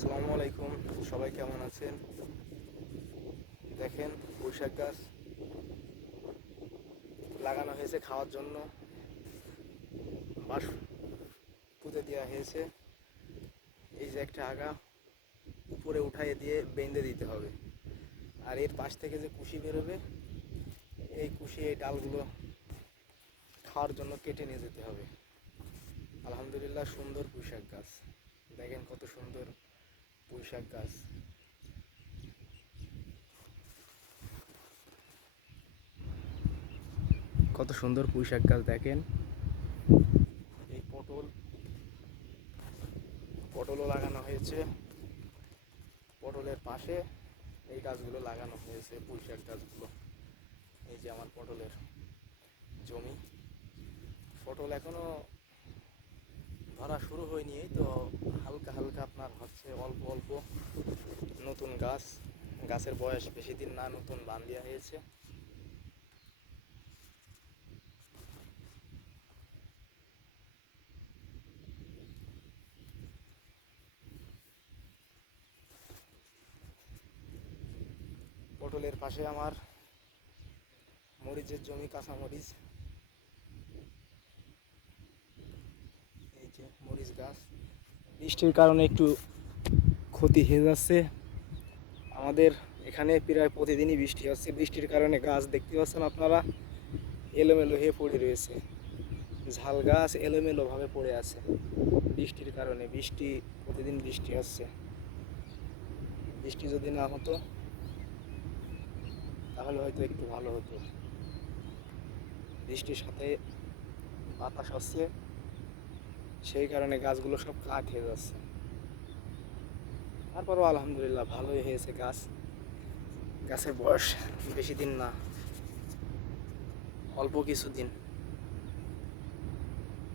আসসালামু আলাইকুম, সবাই কেমন আছেন? দেখেন, পুঁইশাক গাছ লাগানো হয়েছে খাওয়ার জন্য। বাঁশ পুঁতে দেওয়া হয়েছে। এই যে একটা আগা উপরে উঠাইয়ে দিয়ে বেঁধে দিতে হবে। আর এর পাশ থেকে যে কুশি বেরোবে, এই কুশি এই ডালগুলো খাওয়ার জন্য কেটে নিয়ে যেতে হবে। আলহামদুলিল্লাহ, সুন্দর পুঁইশাক গাছ। দেখেন কত সুন্দর পুঁইশাক গাছ। কত সুন্দর পুঁইশাক গাছ দেখেন। এই পটলও লাগানো হয়েছে। পটলের পাশে এই গাছগুলো লাগানো হয়েছে, পুঁইশাক গাছগুলো। এই যে আমার পটলের জমি। পটল এখনো ধরা শুরু হয়নি, এই তো হালকা হালকা আপনার হচ্ছে, অল্প অল্প। নতুন গাছ, গাছের বয়স বেশি দিন না, নতুন বান দেওয়া হয়েছে। পটলের পাশে আমার মরিচের জমি, কাঁচা মরিচ। এই যে মরিচ গাছ, বৃষ্টির কারণে একটু ক্ষতি হয়ে যাচ্ছে। আমাদের এখানে প্রায় প্রতিদিনই বৃষ্টি হচ্ছে। বৃষ্টির কারণে গাছ দেখতে পাচ্ছেন আপনারা এলোমেলো হয়ে পড়ে রয়েছে। ঝাল গাছ এলোমেলোভাবে পড়ে আছে বৃষ্টির কারণে। প্রতিদিন বৃষ্টি হচ্ছে। বৃষ্টি যদি না হতো তাহলে হয়তো একটু ভালো হতো। বৃষ্টির সাথে বাতাস হচ্ছে, সেই কারণে গাছগুলো সব কাঠ হয়ে যাচ্ছে। তারপরও আলহামদুলিল্লাহ ভালোই হয়েছে গাছ। গাছের বয়স বেশি দিন না, অল্প কিছু দিন।